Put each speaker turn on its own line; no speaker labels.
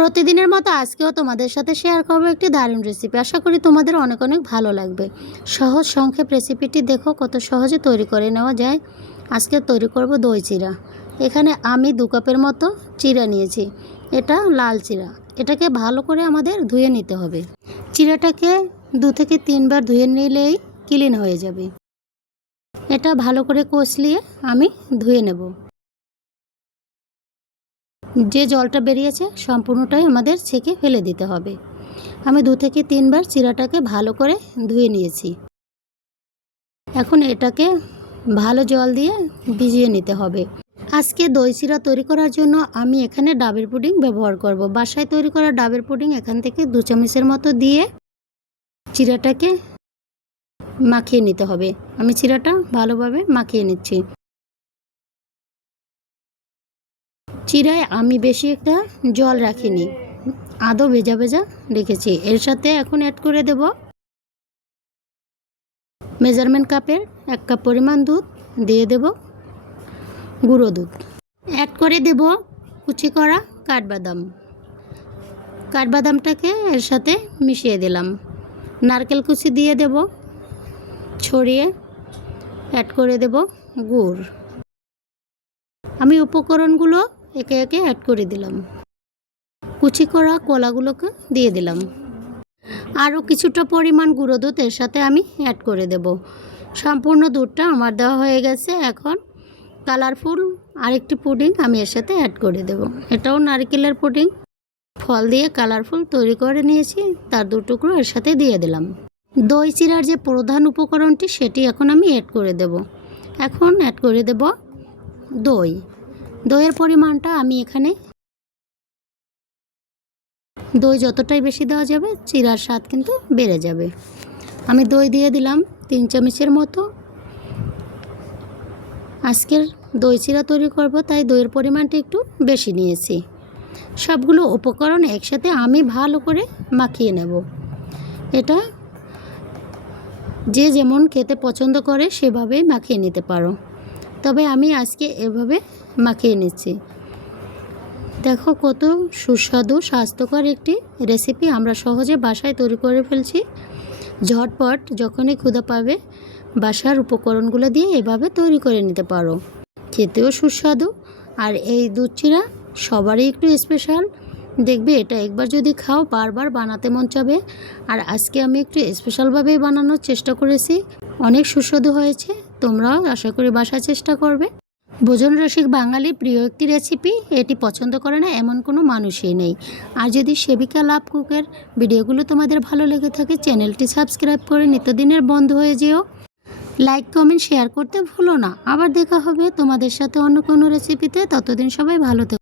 প্রতিদিনের মতো আজকেও তোমাদের সাথে শেয়ার করব একটি দারুণ রেসিপি আশা করি তোমাদের অনেক অনেক ভালো লাগবে। সহজ সংক্ষেপ রেসিপিটি দেখো কত সহজে তৈরি করে নেওয়া যায়। আজকে তৈরি করব দই চিরা। এখানে আমি দু কাপের মতো চিরা নিয়েছি। এটা লাল চিরা। এটাকে ভালো করে আমাদের ধুয়ে নিতে হবে। চিরাটাকে দু থেকে তিনবার ধুয়ে নিলেই ক্লিন হয়ে যাবে। এটা ভালো করে কষলিয়ে আমি ধুয়ে নেব। যে জলটা বেরিয়েছে সম্পূর্ণটাই আমাদের ছেঁকে ফেলে দিতে হবে। আমি দু থেকে তিনবার চিরাটাকে ভালো করে ধুয়ে নিয়েছি। এখন এটাকে ভালো জল দিয়ে ভিজিয়ে নিতে হবে। আজকে দই চিরা তৈরি করার জন্য আমি এখানে ডাবের পুডিং ব্যবহার করব। বাসায় তৈরি করা ডাবের পুডিং এখান থেকে দু চামচের মতো দিয়ে চিরাটাকে মাখিয়ে নিতে হবে। আমি চিরাটা ভালোভাবে মাখিয়ে নিচ্ছি। চিরায় আমি বেশি একটা জল রাখিনি। আদৌ ভেজা ভেজা রেখেছি। এর সাথে এখন অ্যাড করে দেব মেজারমেন্ট কাপের এক কাপ পরিমাণ দুধ, দিয়ে দেব গুঁড়ো দুধ। অ্যাড করে দেব কুচি করা কাঠবাদাম। কাঠবাদামটাকে এর সাথে মিশিয়ে দিলাম। নারকেল কুচি দিয়ে দেব, ছড়িয়ে অ্যাড করে দেব গুড়। আমি উপকরণগুলো একে একে অ্যাড করে দিলাম। কুচি করা কলাগুলোকে দিয়ে দিলাম। আরও কিছুটা পরিমাণ গুঁড়ো দুধ এর সাথে আমি অ্যাড করে দেব। সম্পূর্ণ দুধটা আমার দেওয়া হয়ে গেছে। এখন কালারফুল আরেকটি পুডিং আমি এর সাথে অ্যাড করে দেব। এটাও নারকেলের পুডিং ফল দিয়ে কালারফুল তৈরি করে নিয়েছি। তার দু টুকরো এর সাথে দিয়ে দিলাম। দই চিরার যে প্রধান উপকরণটি, সেটি এখন আমি অ্যাড করে দেব। এখন অ্যাড করে দেব দই। দইয়ের পরিমাণটা আমি এখানে দই যতটাই বেশি দেওয়া যাবে, চিরার স্বাদ কিন্তু বেড়ে যাবে। আমি দই দিয়ে দিলাম তিন চামচের মতো। আজকের দই চিরা তৈরি করব, তাই দইয়ের পরিমাণটা একটু বেশি নিয়েছি। সবগুলো উপকরণ একসাথে আমি ভালো করে মাখিয়ে নেব। এটা যে যেমন খেতে পছন্দ করে, সেভাবেই মাখিয়ে নিতে পারো। তবে আমি আজকে এভাবে মাখিয়ে নিচ্ছি। দেখো কত সুস্বাদু, স্বাস্থ্যকর একটি রেসিপি আমরা সহজে বাসায় তৈরি করে ফেলছি। ঝটপট যখনই ক্ষুধা পাবে, বাসার উপকরণগুলো দিয়ে এভাবে তৈরি করে নিতে পারো। খেতেও সুস্বাদু আর এই দুধ চিরা সবারই একটু স্পেশাল দেখবে এটা একবার যদি খাও, বারবার বানাতে মন চাবে। আর আজকে আমি একটু স্পেশালভাবেই বানানোর চেষ্টা করেছি। অনেক সুস্বাদু হয়েছে তোমরাও আশা করি বাসার চেষ্টা করবে। ভোজন রসিক বাঙালির প্রিয় একটি রেসিপি এটি পছন্দ করে না এমন কোনো মানুষই নেই। আর যদি সেবিকা লাভ কুকের ভিডিওগুলো তোমাদের ভালো লেগে থাকে, চ্যানেলটি সাবস্ক্রাইব করে নিত্যদিনের বন্ধ হয়ে যেও। লাইক, কমেন্ট, শেয়ার করতে ভুলো না। আবার দেখা হবে তোমাদের সাথে অন্য কোনো রেসিপিতে ততদিন সবাই ভালো থেকো।